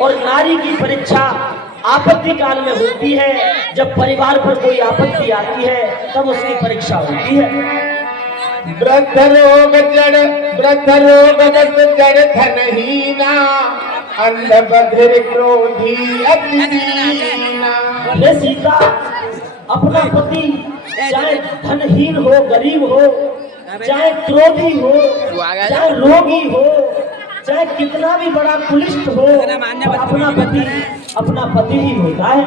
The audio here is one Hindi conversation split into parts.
और नारी की परीक्षा आपत्ति काल में होती है। जब परिवार पर कोई आपत्ति आती है तब उसकी परीक्षा होती है। वृद्ध रोग जड़ धनहीना, अंध बधिर क्रोधी अति दीना। हे सीता, अपना पति चाहे धनहीन हो, गरीब हो, चाहे क्रोधी हो, चाहे रोगी हो, चाहे कितना भी बड़ा कुलिष्ठ हो, अपना पति ही होता है।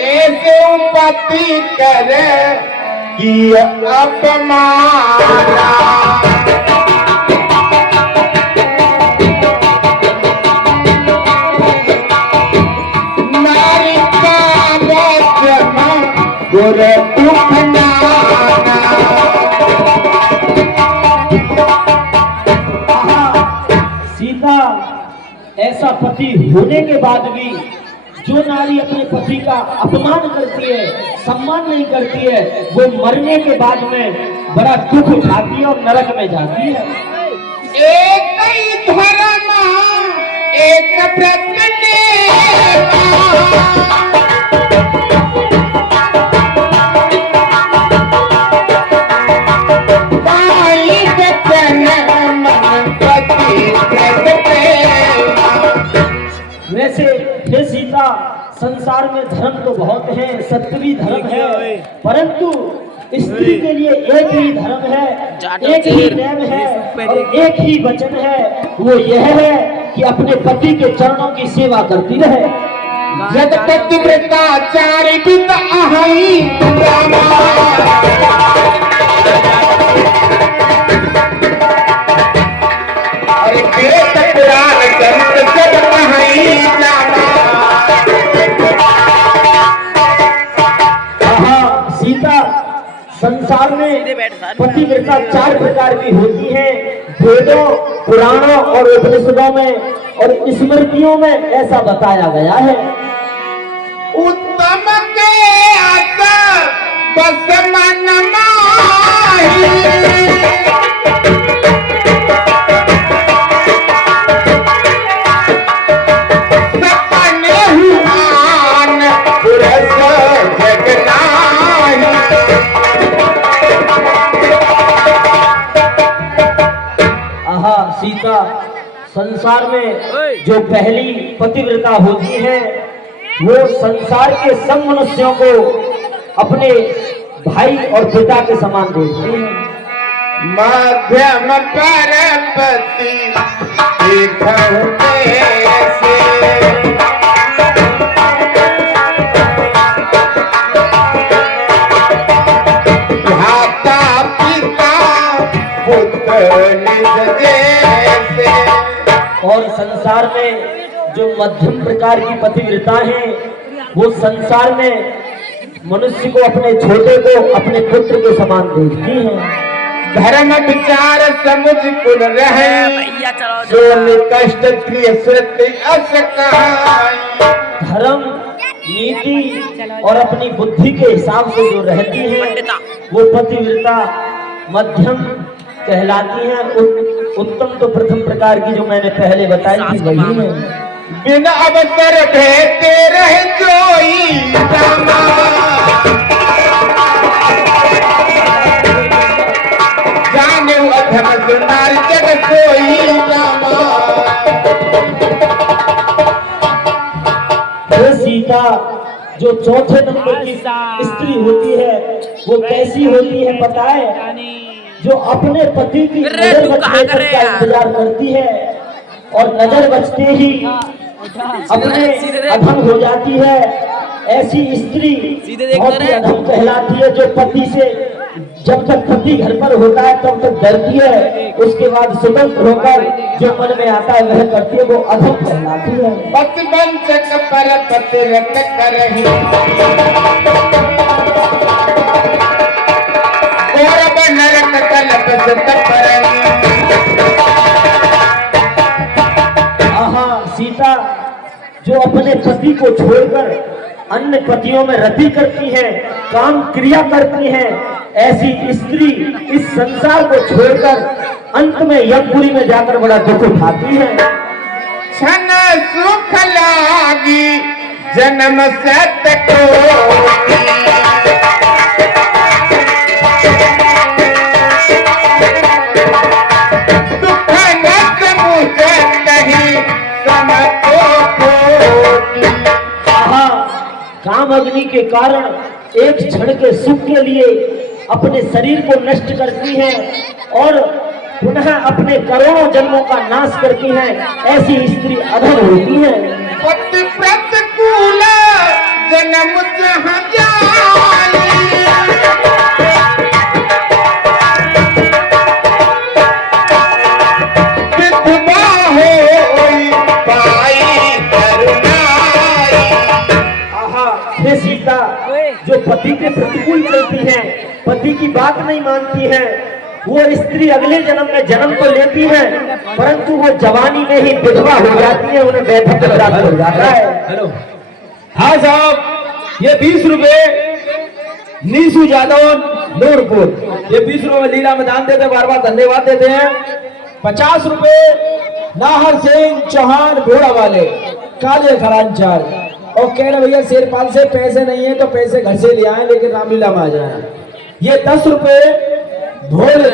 ऐसे पति करे कि अपमाना, नारी का गुर उठना। सीता, ऐसा पति होने के बाद भी जो नारी अपने पति का अपमान करती है, सम्मान नहीं करती है, वो मरने के बाद में बड़ा दुख उठाती है और नरक में जाती है। एक ही धर्म एक व्रत वैसे हे सीता, संसार में धर्म तो बहुत है, सत्वी धर्म है, परंतु स्त्री के लिए एक ही धर्म है, एक ही नियम है और एक ही वचन है। वो यह है कि अपने पति के चरणों की सेवा करती रहे। जद पतिव्रता चारिता अहई अरे पेट पुराण चरित्र जब अहई सीता, संसार में पतिव्रता 4 प्रकार की होती है। वेदों, पुराणों और उपनिषदों में और स्मृतियों में ऐसा बताया गया है। उत्तम के आका बस मन माही, सपने हुआन पुरस जगनाही। आहा सीता, संसार में जो पहली पतिव्रता होती है वो संसार के सब मनुष्यों को अपने भाई और पिता के समान देखती है। मध्यम परपति भाता पिता पुत्र निज जैसे। और संसार में जो मध्यम प्रकार की पतिव्रता है वो संसार में मनुष्य को, अपने छोटे को अपने पुत्र के समान देखती है। धर्म विचार समझ कुल रहे, जो कष्ट प्रिय श्रुति अस कहाई। धर्म, नीति और अपनी बुद्धि के हिसाब से जो रहती है वो पतिव्रता मध्यम कहलाती है। उत्तम तो प्रथम प्रकार की जो मैंने पहले बताई थी वही है। बिना अवसर भेते रहे जोई जाने अधम सुनार जग सोई सीता, जो चौथे नंबर की स्त्री होती है वो कैसी होती है पता है? जो अपने पति की नजर बचने तक का इंतजार करती है और नजर बचते ही अपने अधम हो जाती है। ऐसी स्त्री बहुत ही अधम कहलाती है, जो पति से जब तक पति घर पर होता है तब तक डरती है, उसके बाद स्वतंत्र होकर जो मन में आता है वह करती है, वो अधम कहलाती है। पति वंचक पर पति रत करही, और नरक कलप सत परही। सीता, जो अपने पति को छोड़कर अन्य पतियों में रति करती है, काम क्रिया करती है, ऐसी स्त्री इस संसार को छोड़कर अंत में यमपुरी में जाकर बड़ा दुख उठाती है। छन सुख लागी जन्म सत कोटि। दुख न समुझ नहीं समको कोटि। काम अग्नि के कारण एक क्षण के सुख के लिए अपने शरीर को नष्ट करती हैं और पुनः अपने करोड़ों जन्मों का नाश करती हैं। ऐसी स्त्री अधम होती है। पति प्रतिकूल जन्म जहाँ जाई। विधवा होई पाई करुणाई। हे सीता, जो पति के प्रतिकूल चलती हैं, पति की बात नहीं मानती हैं, वो स्त्री अगले जन्म में जन्म तो लेती है परंतु वो जवानी में ही विधवा हो जाती है, उन्हें वैधव्य प्राप्त हो जाता है। हेलो, हाँ साहब, ये 20 रुपए नीसू यादव नूरपुर, ये 20 रुपए में लीला में दान देते, बार बार धन्यवाद देते हैं। 50 रुपए नाहर सिंह चौहान घोड़ा वाले काले खरांचार, और कह रहे भैया शेरपाल से पैसे नहीं है तो पैसे घर से ले आए लेकिन रामलीला में आ जाए। ये 10 रुपए भोले